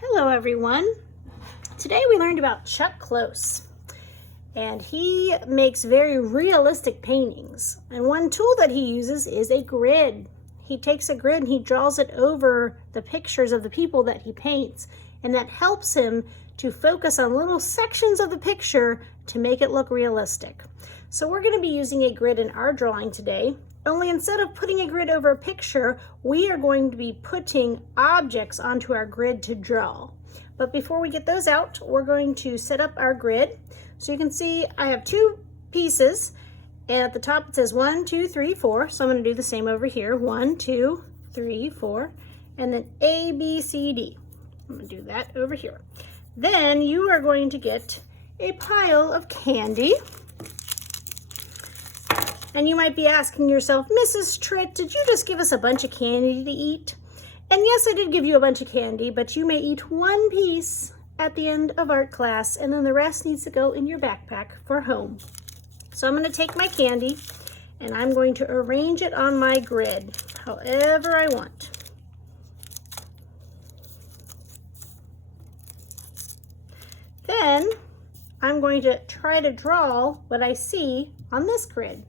Hello everyone. Today we learned about Chuck Close, and he makes very realistic paintings. And one tool that he uses is a grid. He takes a grid and he draws it over the pictures of the people that he paints, and that helps him to focus on little sections of the picture to make it look realistic. So we're going to be using a grid in our drawing today. Only instead of putting a grid over a picture, we are going to be putting objects onto our grid to draw. But before we get those out, we're going to set up our grid. So you can see I have two pieces, and at the top it says 1, 2, 3, 4. So I'm going to do the same over here. 1, 2, 3, 4, and then A, B, C, D. I'm going to do that over here. Then you are going to get a pile of candy. And you might be asking yourself, Mrs. Tritt, did you just give us a bunch of candy to eat? And yes, I did give you a bunch of candy, but you may eat one piece at the end of art class, and then the rest needs to go in your backpack for home. So I'm going to take my candy, and I'm going to arrange it on my grid, however I want. Then I'm going to try to draw what I see on this grid.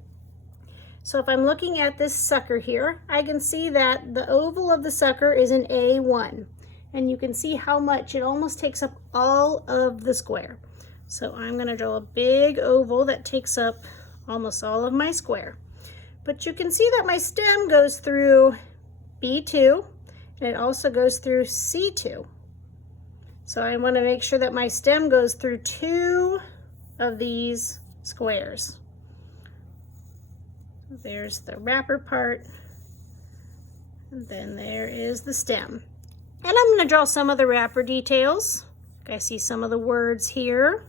So if I'm looking at this sucker here, I can see that the oval of the sucker is an A1. And you can see how much it almost takes up all of the square. So I'm going to draw a big oval that takes up almost all of my square. But you can see that my stem goes through B2, and it also goes through C2. So I want to make sure that my stem goes through 2 of these squares. There's the wrapper part, and then there is the stem. And I'm going to draw some of the wrapper details. I see some of the words here.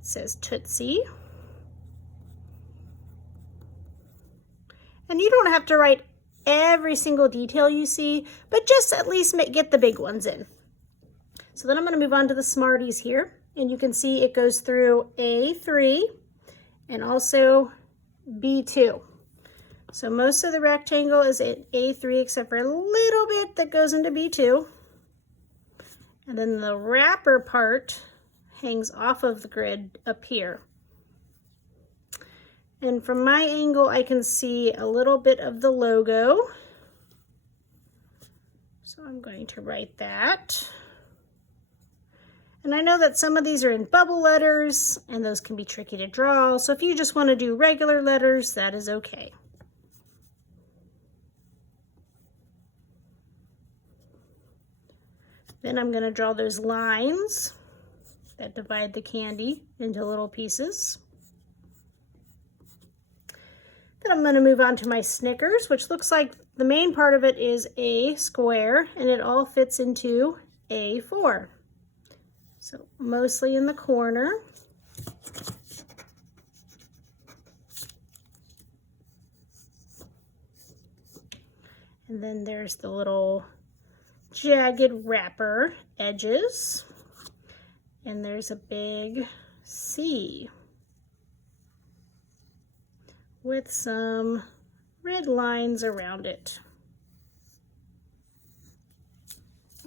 It says Tootsie. And you don't have to write every single detail you see, but just at least get the big ones in. So then I'm going to move on to the Smarties here, and you can see it goes through A3 and also B2. So most of the rectangle is at A3 except for a little bit that goes into B2. And then the wrapper part hangs off of the grid up here. And from my angle, I can see a little bit of the logo. So I'm going to write that. And I know that some of these are in bubble letters, and those can be tricky to draw. So if you just want to do regular letters, that is okay. Then I'm going to draw those lines that divide the candy into little pieces. Then I'm going to move on to my Snickers, which looks like the main part of it is a square, and it all fits into A4. So mostly in the corner. And then there's the little jagged wrapper edges. And there's a big C with some red lines around it.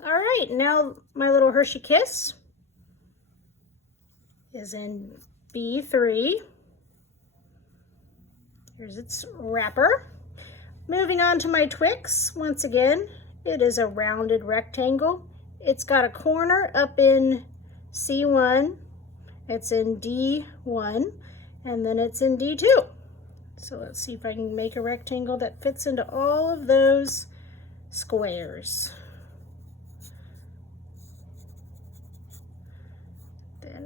All right, now my little Hershey Kiss is in B3. Here's its wrapper. Moving on to my Twix, once again, it is a rounded rectangle. It's got a corner up in C1, it's in D1, and then it's in D2. So let's see if I can make a rectangle that fits into all of those squares.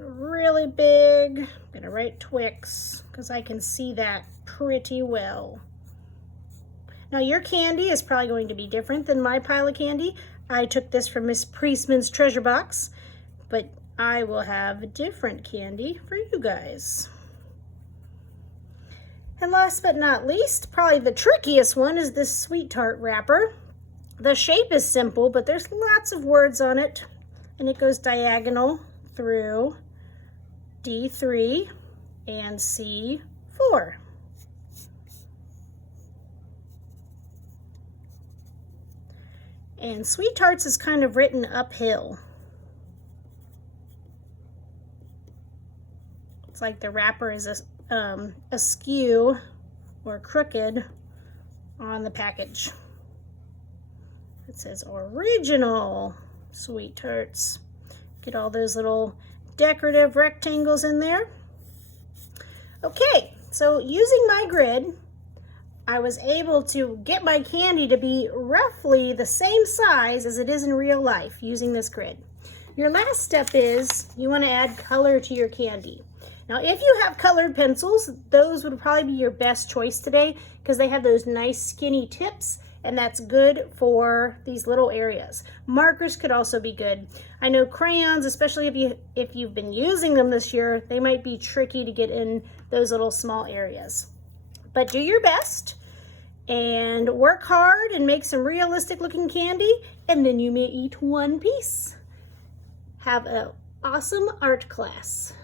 Really big. I'm gonna write Twix because I can see that pretty well. Now your candy is probably going to be different than my pile of candy. I took this from Miss Priestman's treasure box, but I will have different candy for you guys. And last but not least, probably the trickiest one is this Sweet Tart wrapper. The shape is simple, but there's lots of words on it, and it goes diagonal through D3 and C4. And Sweet Tarts is kind of written uphill. It's like the wrapper is askew or crooked on the package. It says original Sweet Tarts. Get all those little decorative rectangles in there. Okay, so using my grid, I was able to get my candy to be roughly the same size as it is in real life using this grid. Your last step is you want to add color to your candy. Now, if you have colored pencils, those would probably be your best choice today because they have those nice skinny tips, and that's good for these little areas. Markers could also be good. I know crayons, especially if you've been using them this year, they might be tricky to get in those little small areas. But do your best and work hard and make some realistic looking candy, and then you may eat one piece. Have an awesome art class.